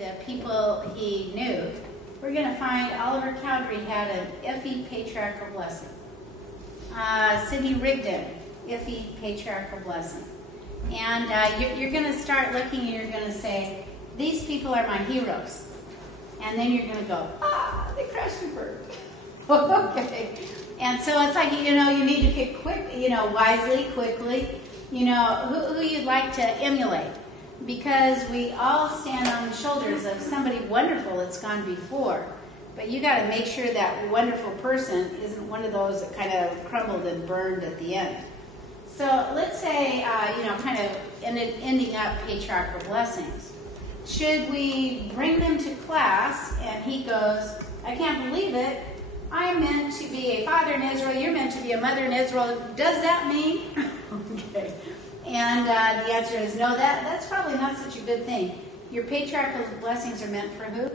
the people he knew, we're going to find Oliver Cowdery had an iffy patriarchal blessing. Sidney Rigdon, iffy patriarchal blessing. And you're going to start looking and you're going to say, these people are my heroes. And then you're going to go, they crashed and burned. Okay. And so it's like, you need to pick wisely, quickly, who you'd like to emulate. Because we all stand on the shoulders of somebody wonderful that's gone before. But you got to make sure that wonderful person isn't one of those that kind of crumbled and burned at the end. So let's say, kind of ending up patriarchal blessings. Should we bring them to class and he goes, I can't believe it. I'm meant to be a father in Israel. You're meant to be a mother in Israel. Does that mean? Okay. And the answer is no, that's probably not such a good thing. Your patriarchal blessings are meant for who?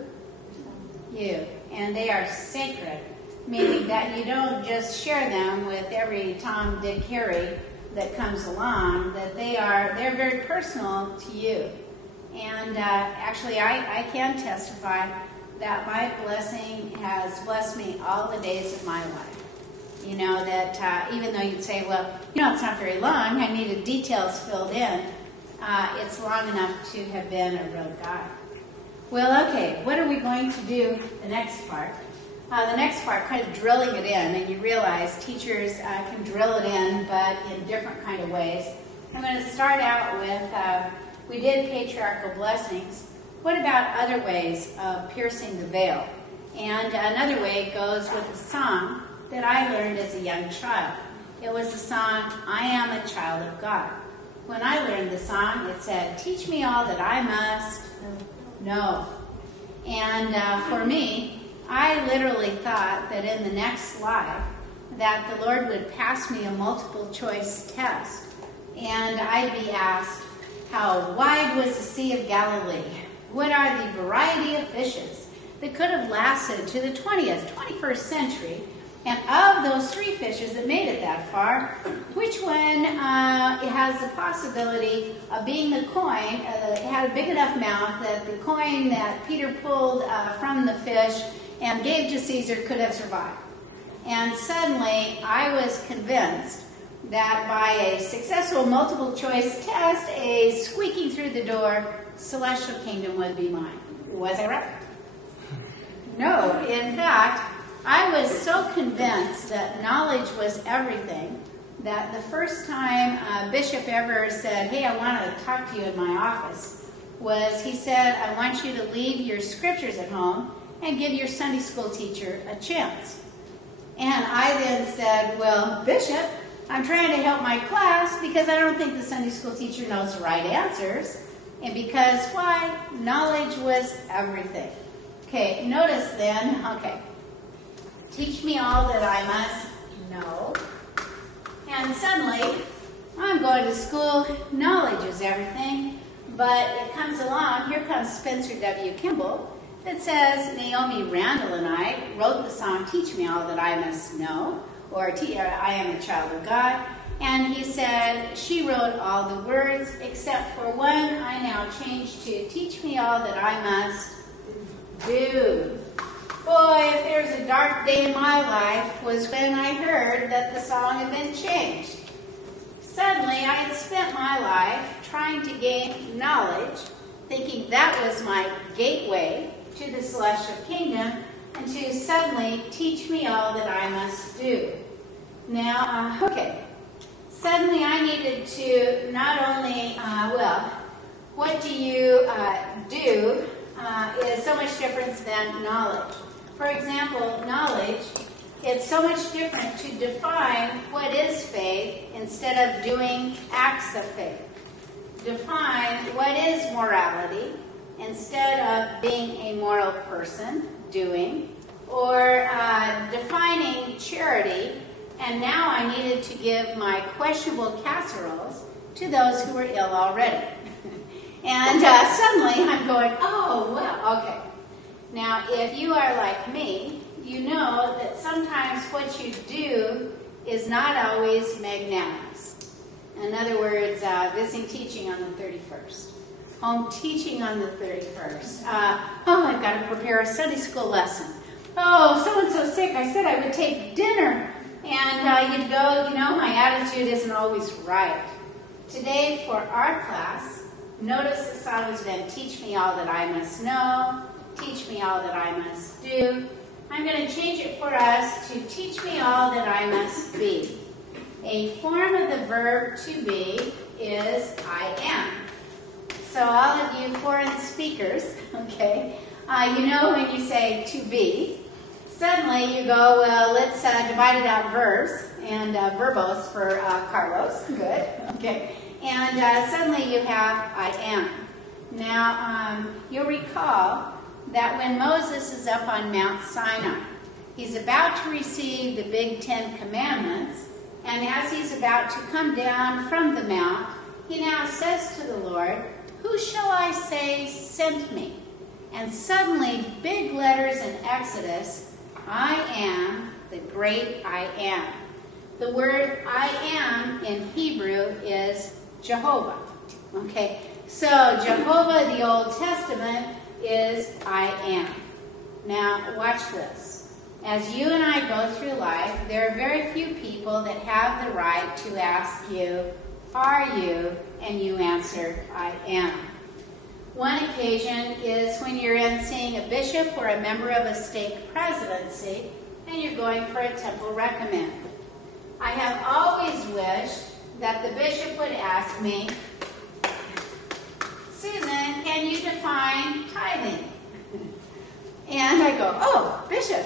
You. And they are sacred, meaning that you don't just share them with every Tom, Dick, Harry that comes along, that they're very personal to you. And actually, I can testify that my blessing has blessed me all the days of my life. That even though you'd say, well, it's not very long, I needed details filled in, it's long enough to have been a real guide. Well, okay, what are we going to do the next part? The next part, kind of drilling it in, and you realize teachers can drill it in, but in different kind of ways. I'm going to start out with, we did patriarchal blessings. What about other ways of piercing the veil? And another way goes with a song that I learned as a young child. It was the song, I Am a Child of God. When I learned the song, it said, teach me all that I must know. And for me, I literally thought that in the next life that the Lord would pass me a multiple choice test. And I'd be asked, how wide was the Sea of Galilee? What are the variety of fishes that could have lasted to the 21st century? And of those 3 fishes that made it that far, which one has the possibility of being the coin, it had a big enough mouth that the coin that Peter pulled from the fish and gave to Caesar could have survived? And suddenly, I was convinced that by a successful multiple choice test, a squeaking through the door, celestial kingdom would be mine. Was I right? No. In fact, I was so convinced that knowledge was everything that the first time a bishop ever said, hey, I want to talk to you in my office, was he said, I want you to leave your scriptures at home and give your Sunday school teacher a chance. And I then said, well, Bishop, I'm trying to help my class because I don't think the Sunday school teacher knows the right answers. And because why? Knowledge was everything. Okay, notice then, okay. Teach me all that I must know. And suddenly, I'm going to school. Knowledge is everything. But it comes along, here comes Spencer W. Kimball, that says, Naomi Randall and I wrote the song, Teach Me All That I Must Know, or I Am a Child of God. And he said, she wrote all the words, except for one I now changed to, Teach Me All That I Must Do. Boy, if there's a dark day in my life was when I heard that the song had been changed. Suddenly, I had spent my life trying to gain knowledge, thinking that was my gateway to the celestial kingdom, and to suddenly teach me all that I must do. Now, okay, suddenly I needed to not only, what do you do is so much different than knowledge. For example, knowledge, it's so much different to define what is faith instead of doing acts of faith. Define what is morality instead of being a moral person, doing, or defining charity, and now I needed to give my questionable casseroles to those who were ill already. And suddenly I'm going, oh, well, okay. Now, if you are like me, you know that sometimes what you do is not always magnanimous. In other words, visiting teaching on the 31st. home teaching on the 31st. I've got to prepare a Sunday school lesson. Oh, so-and-so sick. I said I would take dinner. And you'd go, my attitude isn't always right. Today for our class, notice the song has been teach me all that I must know, teach me all that I must do. I'm going to change it for us to teach me all that I must be. A form of the verb to be is I am. So all of you foreign speakers, okay, when you say to be, suddenly you go, well, let's divide it out verbs, and verbose for Carlos, good, okay, and suddenly you have I am. Now, you'll recall that when Moses is up on Mount Sinai, he's about to receive the big 10 commandments, and as he's about to come down from the mount, he now says to the Lord, who shall I say sent me? And suddenly, big letters in Exodus, I am the great I am. The word I am in Hebrew is Jehovah. Okay, so Jehovah, the Old Testament, is I am. Now, watch this. As you and I go through life, there are very few people that have the right to ask you, are you? And you answer, I am. One occasion is when you're in seeing a bishop or a member of a stake presidency and you're going for a temple recommend. I have always wished that the bishop would ask me, Susan, can you define tithing? And I go, oh, bishop,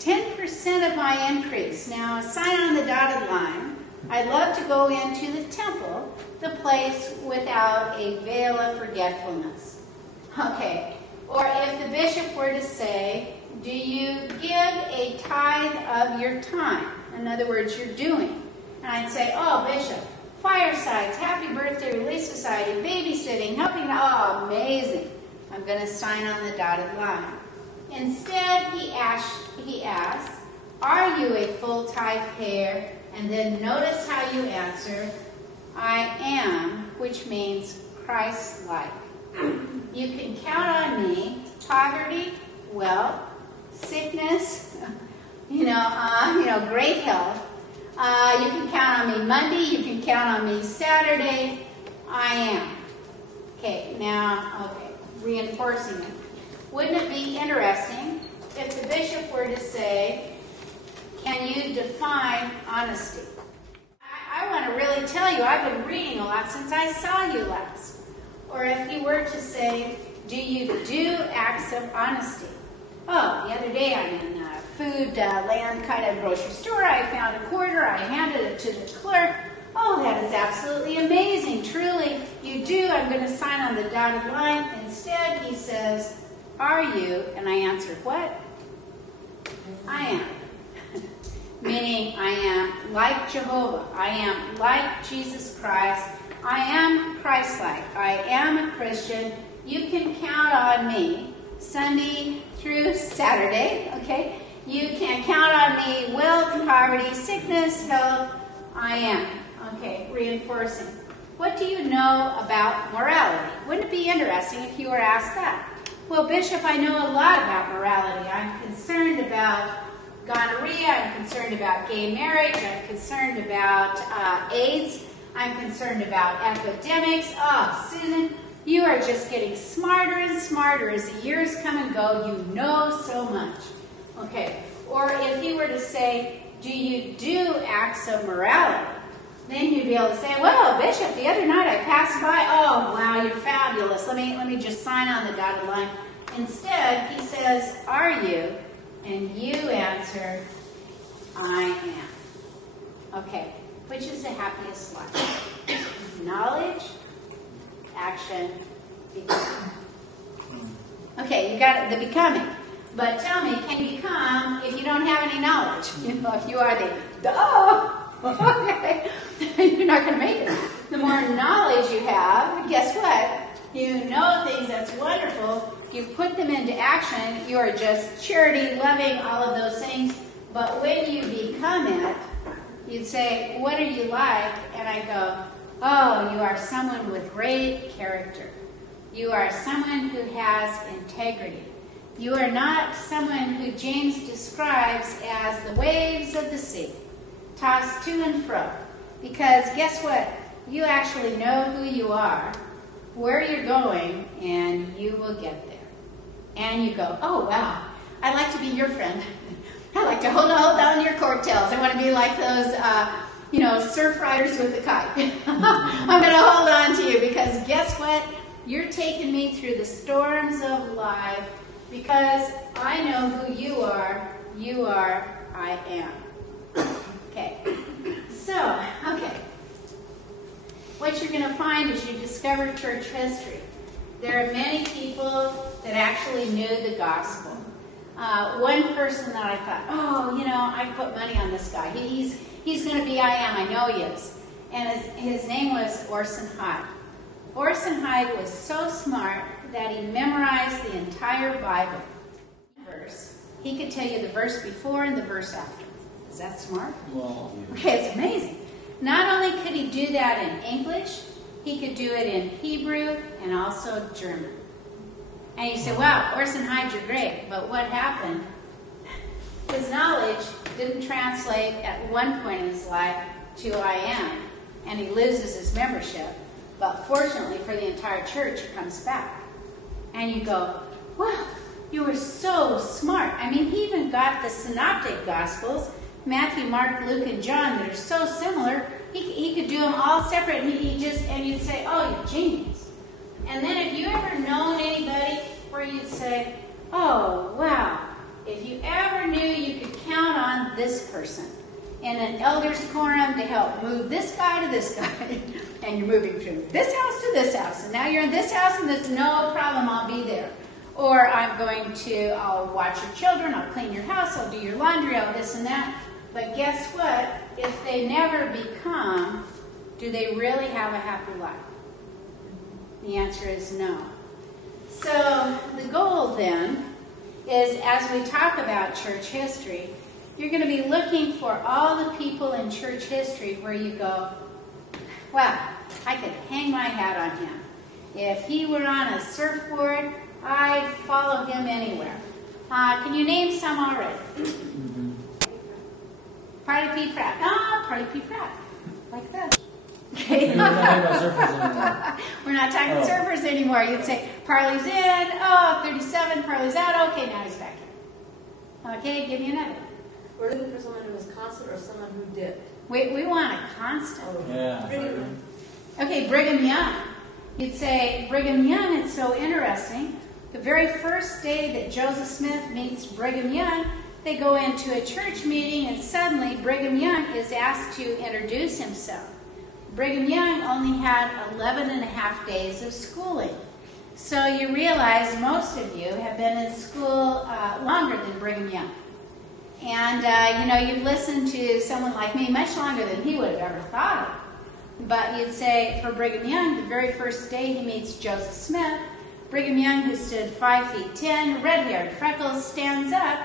10% of my increase. Now, sign on the dotted line. I'd love to go into the temple, the place without a veil of forgetfulness. Okay, or if the bishop were to say, do you give a tithe of your time? In other words, you're doing. And I'd say, oh, bishop, firesides, happy birthday relief society, babysitting, helping, oh, amazing. I'm going to sign on the dotted line. Instead, he asks, are you a full tithe payer? And then notice how you answer, I am, which means Christ-like. You can count on me, poverty, wealth, sickness, great health. You can count on me Monday, you can count on me Saturday, I am. Okay, reinforcing it. Wouldn't it be interesting if the bishop were to say, can you define honesty? I want to really tell you, I've been reading a lot since I saw you last. Or if he were to say, do you do acts of honesty? Oh, the other day I'm in food land kind of grocery store. I found a quarter. I handed it to the clerk. Oh, that is absolutely amazing. Truly, you do. I'm going to sign on the dotted line. Instead, he says, are you? And I answer, what? I am. Meaning, I am like Jehovah. I am like Jesus Christ. I am Christ-like. I am a Christian. You can count on me Sunday through Saturday, okay? You can count on me wealth, poverty, sickness, health. I am. Okay, reinforcing. What do you know about morality? Wouldn't it be interesting if you were asked that? Well, Bishop, I know a lot about morality. I'm concerned about gonorrhea. I'm concerned about gay marriage. I'm concerned about AIDS. I'm concerned about epidemics. Oh, Susan, you are just getting smarter and smarter as the years come and go. You know so much. Okay, or if he were to say, do you do acts of morality? Then you'd be able to say, well, Bishop, the other night I passed by. Oh, wow, you're fabulous. Let me just sign on the dotted line. Instead, he says, are you? And you answer, I am. Okay, which is the happiest life? Knowledge, action, become. Okay, you got it, the becoming. But tell me, can you become if you don't have any knowledge? If you are okay, you're not going to make it. The more knowledge you have, guess what? You know things, that's wonderful. You put them into action, you are just charity, loving, all of those things. But when you become it, you'd say, what are you like? And I go, oh, you are someone with great character. You are someone who has integrity. You are not someone who James describes as the waves of the sea, tossed to and fro. Because guess what? You actually know who you are, where you're going, and you will get there. And you go, oh, wow, I'd like to be your friend. I like to hold down your coattails. I want to be like those, surf riders with the kite. I'm going to hold on to you because guess what? You're taking me through the storms of life because I know who you are. You are, I am. Okay. So, what you're going to find as you discover church history, there are many people that actually knew the gospel. One person that I thought, I put money on this guy. He's going to be I am. I know he is. And his name was Orson Hyde. Orson Hyde was so smart that he memorized the entire Bible. He could tell you the verse before and the verse after. Is that smart? Well, Okay, it's amazing. Not only could he do that in English, he could do it in Hebrew and also German. And you say, wow, Orson Hyde, you're great. But what happened? His knowledge didn't translate at one point in his life to I am, and he loses his membership. But fortunately for the entire church, it comes back. And you go, wow, you were so smart. I mean, he even got the synoptic gospels, Matthew, Mark, Luke, and John, that are so similar. He could do them all separate, and and you'd say, oh, you're genius. And then if you ever known anybody where you'd say, oh, wow, if you ever knew you could count on this person in an elder's quorum to help move this guy to this guy, and you're moving from this house to this house, and now you're in this house, and there's no problem, I'll be there. Or I'll watch your children, I'll clean your house, I'll do your laundry, I'll this and that. But guess what? If they never become, do they really have a happy life? The answer is no. So the goal then is, as we talk about church history, you're going to be looking for all the people in church history where you go, wow, I could hang my hat on him. If he were on a surfboard, I'd follow him anywhere. Can you name some already? Parley P. Pratt. Parley P. Pratt. Like this. Okay. We're not talking about surfers anymore. We're not talking surfers anymore. You'd say, Parley's in, 37, Parley's out, okay, now he's back in. Okay, give me another. We're looking for someone who was constant or someone who dipped. We want a constant. Yeah. Okay, Brigham Young. You'd say, Brigham Young, it's so interesting. The very first day that Joseph Smith meets Brigham Young, they go into a church meeting and suddenly Brigham Young is asked to introduce himself. Brigham Young only had 11 and a half days of schooling. So you realize most of you have been in school longer than Brigham Young. And, you've listened to someone like me much longer than he would have ever thought of. But you'd say, for Brigham Young, the very first day he meets Joseph Smith, Brigham Young, who stood 5 feet 10, red-haired, freckles, stands up,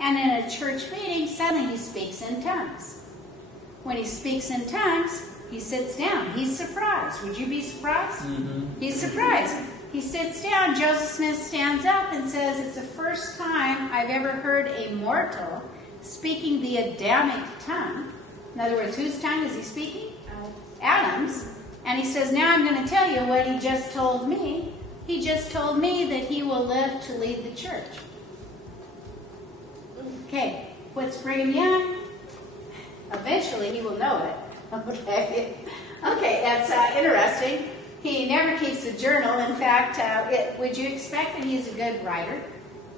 and in a church meeting, suddenly he speaks in tongues. When he speaks in tongues, he sits down. He's surprised. Would you be surprised? Mm-hmm. He's surprised. He sits down. Joseph Smith stands up and says, it's the first time I've ever heard a mortal speaking the Adamic tongue. In other words, whose tongue is he speaking? Adam's. And he says, now I'm going to tell you what he just told me. He just told me that he will live to lead the church. Okay, what's Brigham Young? Eventually he will know it. Okay, that's interesting. He never keeps a journal. In fact, would you expect that he's a good writer?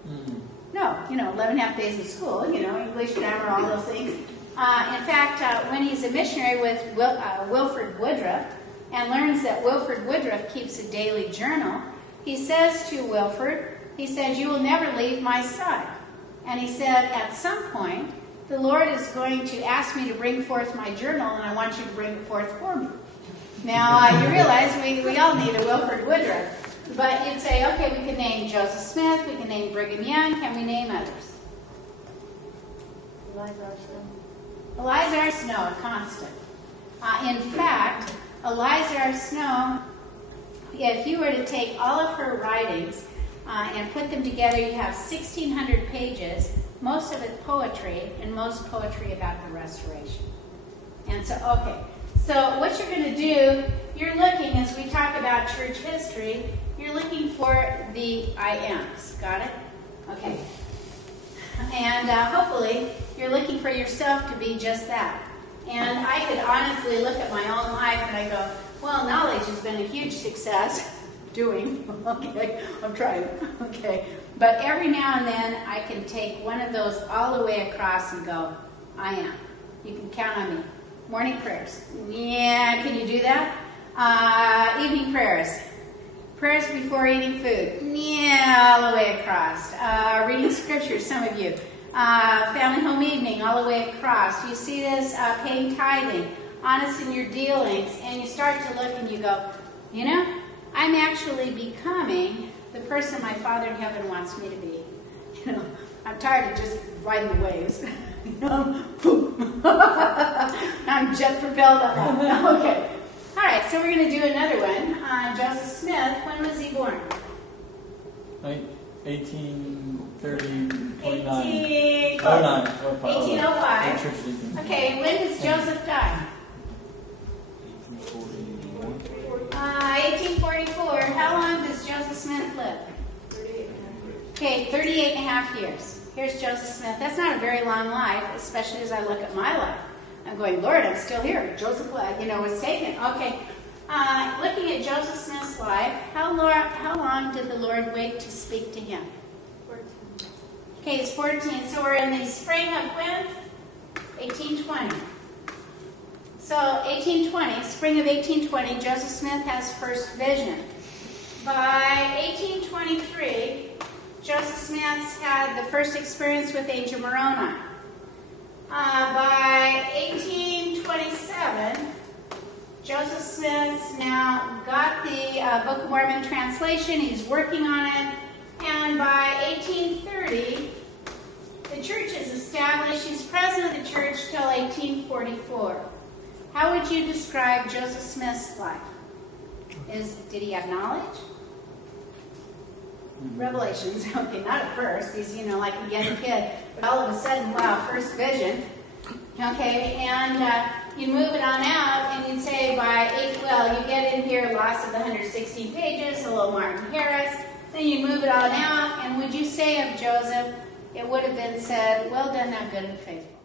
Mm-hmm. No, 11 and a half days of school, English, grammar, all those things. In fact, when he's a missionary with Wilford Woodruff and learns that Wilford Woodruff keeps a daily journal, he says to Wilford, he says, you will never leave my side. And he said, at some point, the Lord is going to ask me to bring forth my journal, and I want you to bring it forth for me. Now, you realize we all need a Wilford Woodruff. But you'd say, okay, we can name Joseph Smith, we can name Brigham Young, can we name others? Eliza R. Snow. Eliza R. Snow, a constant. In fact, Eliza R. Snow if you were to take all of her writings and put them together, you have 1,600 pages, most of it poetry, and most poetry about the Restoration. And so, okay, so what you're going to do, you're looking, as we talk about church history, you're looking for the I ams. Got it? Okay. And hopefully, you're looking for yourself to be just that. And I could honestly look at my own life and I go, well, knowledge has been a huge success. Doing. Okay, I'm trying. Okay. But every now and then, I can take one of those all the way across and go, I am. You can count on me. Morning prayers. Yeah, can you do that? Evening prayers. Prayers before eating food. Yeah, all the way across. Reading scriptures, some of you. Family home evening, all the way across. You see this? Paying tithing. Honest in your dealings. And you start to look and you go, you know, I'm actually becoming the person my Father in heaven wants me to be. You know, I'm tired of just riding the waves. You know, I'm jet propelled on that. Okay. All right, so we're going to do another one. Joseph Smith, when was he born? 1830, 29. 1805. Okay, when does Joseph die? 1844. How long does Joseph Smith live? 38 and a half years. Here's Joseph Smith. That's not a very long life, especially as I look at my life. I'm going, Lord, I'm still here. Joseph, was taken. Okay. Looking at Joseph Smith's life, how long did the Lord wait to speak to him? 14. Okay, he's 14. So we're in the spring of when? 1820. So 1820, spring of 1820, Joseph Smith has first vision. By 1823, Joseph Smith's had the first experience with Angel Moroni. By 1827, Joseph Smith's now got the Book of Mormon translation. He's working on it. And by 1830, the church is established. He's president of the church till 1844. How would you describe Joseph Smith's life? Did he have knowledge? Revelations. Okay, not at first. He's, like a young kid. But all of a sudden, wow, first vision. Okay, and you move it on out, and you'd say you get in here, loss of the 116 pages, hello, Martin Harris. Then you move it on out, and would you say of Joseph, it would have been said, well done, thou good and faithful.